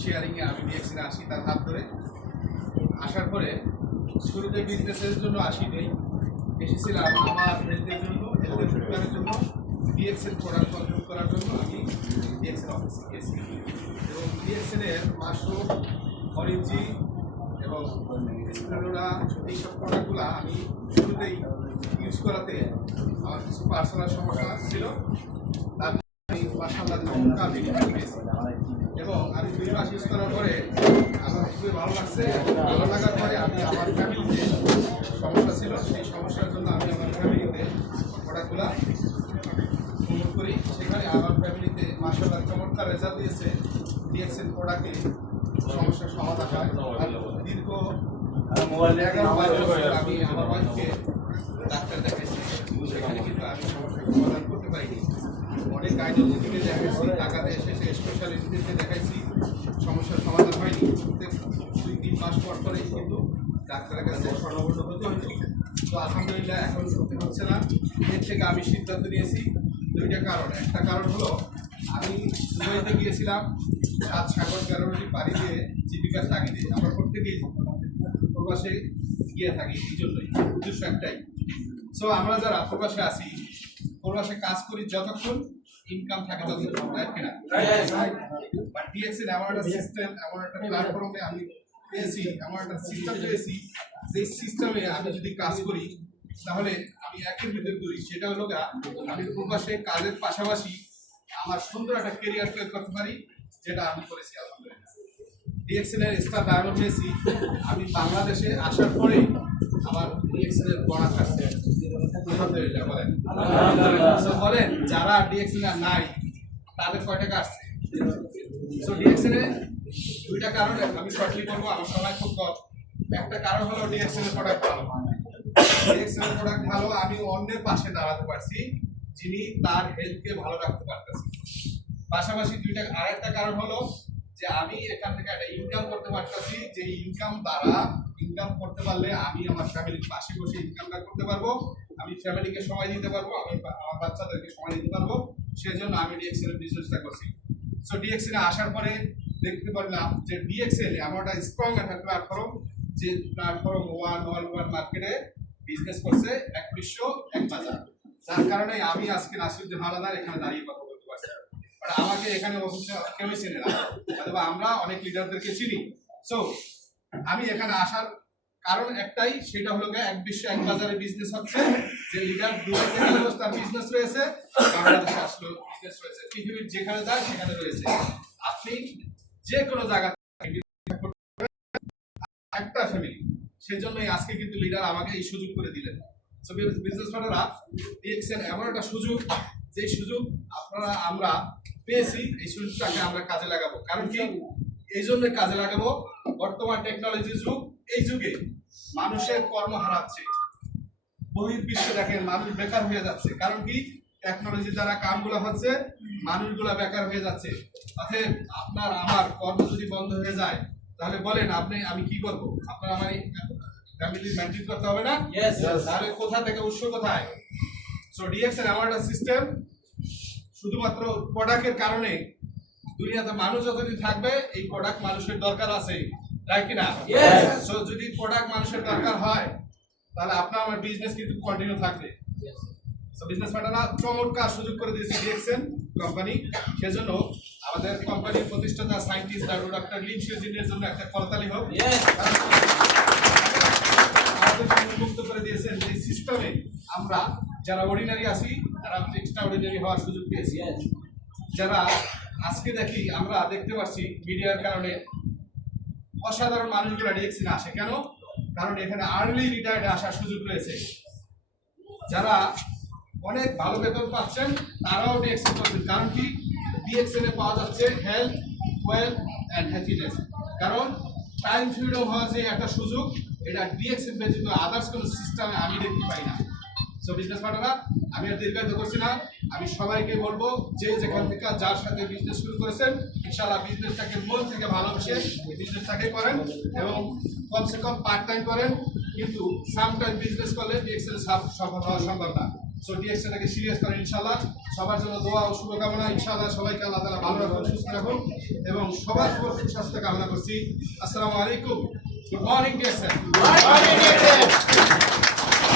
শেয়ারিংয়ে আমি ডিএক্সিনে আসি তার হাত ধরে আসার পরে শুরুতে বিজনেসের জন্য আসি নেই এসেছিলাম আমার হেলথের জন্য হেলথের ট্রিটমেন্টের জন্য ডিএক্সেল প্রোডাক্ট কন্ট্রোল করার জন্য আমি ডিএক্সেল অফিসে গিয়েছি এবং ডিএক্সেলের মাশরু অরেঞ্জি এবং স্প্রেলোরা এইসব প্রোডাক্টগুলো আমি শুরুতেই ইউজ করাতে, আমার কিছু পার্সোনাল সমস্যা ছিল। তার আমি মাসাল্লাহ এবং আমি দুই মাস ইউজ করার পরে আমার খুবই ভালো লাগছে। ভালো লাগার পরে আমি আমার ফ্যামিলিতে সমস্যা ছিল। সেই সমস্যার জন্য আমি আমার ফ্যামিলিতে প্রোডাক্টগুলো প্রমোট করি। সেখানে আমার ফ্যামিলিতে মাসাল্লাহ চমৎকার রেজাল্ট দিয়েছে। ডিএক্সএল প্রোডাক্টে সমস্যার সমাধান হয়। অনেক গাইনোলজিকে দেখাইছি ঢাকাতে এসেছে স্পেশালিস্টদেরকে সমস্যার সমাধান হয়নি দুই তিন মাস পর পরেই ডাক্তারের কাছে স্বর্ণবর্ণ হতে হতো তো আলহামদুলিল্লাহ, এখন হতে হচ্ছে না। এর থেকে আমি সিদ্ধান্ত নিয়েছি দুইটা কারণ। একটা কারণ হলো আমি দুবাইতে গিয়েছিলাম সাত সাগর তেরো নদী পাড়ি দিয়ে জীবিকার তাগিদে আমরা প্রত্যেকেই প্রবাসে গিয়ে থাকি এই জন্যই, উদ্দেশ্য একটাই। সো আমরা যারা প্রবাসে আছি, প্রবাসে কাজ করি যতক্ষণ ইনকাম থাকে ততক্ষণ রাইট কিনা বাট ডিএক্সএল এমন একটা সিস্টেম এমন একটা প্ল্যাটফর্মে আমি পেয়েছি, এমন একটা সিস্টেম পেয়েছি, যে সিস্টেমে আমি যদি কাজ করি, তাহলে আমি একের ভিতরে করি সেটা হলো আমি প্রবাসে কাজের পাশাপাশি আমার সুন্দর একটা কেরিয়ার তৈরি করতে পারি যেটা আমি করেছি আলহামদুলিল্লাহ। ডিএক্সএল এর স্টার ডায়মন্ড পেয়েছি আমি বাংলাদেশে আসার পরে আমার ডিএক্সএল এর বড় আসছে আলহামদুলিল্লাহ বলেন। বলেন যারা ডিএক্সেলার নাই তাদের কয় টাকা আসছে সো দুইটা কারণ আমি শর্টলি বলব আমার সময় খুব কম। একটা কারণ হলো ডিএক্সএল এর প্রোডাক্ট ভালো। ডিএক্সএল এর প্রোডাক্ট ভালো আমি অন্যের পাশে দাঁড়াতে পারছি যিনি তার হেলথকে ভালো রাখতে পারতেছে পাশাপাশি দুইটা আরেকটা কারণ হলো যে আমি এখান থেকে একটা ইনকাম করতে পারতেছি, যে ইনকাম দ্বারা ইনকাম করতে পারলে আমি আমার ফ্যামিলির পাশে বসে ইনকামটা করতে পারব, আমি ফ্যামিলিকে সময় দিতে পারব, আমি আমার বাচ্চাদেরকে সময় দিতে পারব, সেজন্য আমি ডিএক্সএল এর বিজনেসটা করছি। সো ডিএক্সএল এ আসার পরে দেখতে পারলাম যে ডিএক্সএল এমন একটা স্ট্রং একটা প্ল্যাটফর্ম যে প্ল্যাটফর্ম ওয়ান ওয়ান ওয়ান মার্কেটে বিজনেস করছে এক বিশ্ব এক বাজার যার কারণে আমি আজকে নাসিরুদ্দিন হাওলাদার এখানে দাঁড়িয়ে পারছি বাট আমাকে এখানে কেউই চেনে না। অথবা আমরা অনেক লিডারদেরকে চিনি। সো আমি এখানে আসার কারণ একটাই, সেটা হলো এক বিশ্ব এক বাজারে বিজনেস হচ্ছে, যে লিডার দুবাই থেকে তার বিজনেস রয়েছে, বাংলাদেশে বিজনেস রয়েছে। পৃথিবীর যেখানে যায়, সেখানে রয়েছে। আপনি যে কোনো জায়গা একটা ফ্যামিলি সেজন্যই আজকে কিন্তু লিডার আমাকে এই সুযোগ করে দিলেন। সো বিজনেস পার্টনাররা ডিএক্সএল এমন একটা সুযোগ যে সুযোগ আপনারা, আমরা পেয়েছি, এই সুযোগটাকে আমরা কাজে লাগাবো। কারণ কি? এই জন্য কাজে লাগাবো, বর্তমান টেকনোলজির যুগ, এই যুগে মানুষের কর্ম হারাচ্ছে। বহির্বিশ্বে দেখেন, মানুষ বেকার হয়ে যাচ্ছে। কারণ কি? টেকনোলজি দ্বারা কামগুলো হচ্ছে, মানুষগুলো বেকার হয়ে যাচ্ছে। অতএব আপনার, আমার কর্ম যদি বন্ধ হয়ে যায়, তাহলে বলেন, আপনি, আমি কি করব? আপনার আমার ফ্যামিলি মেনটেন করতে হবে না. তাহলে কোথা থেকে উৎস কোথায়? সো ডিএক্সএল এমন একটা সিস্টেম শুধুমাত্র প্রোডাক্টের কারণে দুনিয়াতে মানুষ যতদিন থাকবে এই প্রোডাক্ট মানুষের দরকার আছে। তাই কি না Yes. সো যদি প্রোডাক্ট মানুষের দরকার হয় তাহলে আপনার আমার বিজনেস কিন্তু কন্টিনিউ থাকবে। সো বিজনেস পার্টনার চমৎকার সুযোগ করে দিয়েছে ডিএক্সএন কোম্পানি সেজন্য আমাদের কোম্পানির প্রতিষ্ঠাতা সায়েন্টিস্ট ডক্টর লিম সিজিনের জন্য একটা করতালি হোক. আমাদের করে দিয়েছেন যে সিস্টেমে আমরা যারা অর্ডিনারি আছি তারা এক্সট্রা অর্ডিনারি হওয়ার সুযোগ পেয়েছি যারা আজকে দেখি আমরা দেখতে পাচ্ছি মিডিয়ার কারণে অসাধারণ মানুষগুলো ডিএক্সিনে আসে কেন কারণ এখানে আর্লি রিটায়ার্ডে আসার সুযোগ রয়েছে যারা অনেক ভালো বেতন পাচ্ছেন তারাও ডিএক্সিন করছেন কারণ কি ডিএক্সিন পাওয়া যাচ্ছে হেলথ ওয়েলথ অ্যান্ড হ্যাপিনেস কারণ টাইম ফ্রিডম হওয়ার যে একটা সুযোগ এটা ডিএক্সিন ব্যতীত আদার্স কোনো সিস্টেমে আমি দেখতে পাই না। সো বিজনেস পার্টনার আমি আর দীর্ঘায়িত করছি না। আমি সবাইকে বলব, যে যেখান থেকে যার সাথে বিজনেস শুরু করেছেন, ইনশাআল্লাহ বিজনেসটাকে মন থেকে ভালোবেসে বিজনেসটাকে করেন এবং কমসে কম পার্ট টাইম করেন। কিন্তু সাম টাইম বিজনেস করলে ডিএক্সেল সফল হওয়া সম্ভব না। সো ডিএক্সটাকে সিরিয়াস করেন ইনশাল্লাহ সবার জন্য দোয়া ও শুভকামনা। ইনশাল্লাহ সবাইকে আল্লাহ তালা ভালো রাখুন সুস্থ রাখুন এবং সবার সুস্বাস্থ্য কামনা করছি। আসসালামু আলাইকুম। Good morning, dear sir. Good morning, dear sir.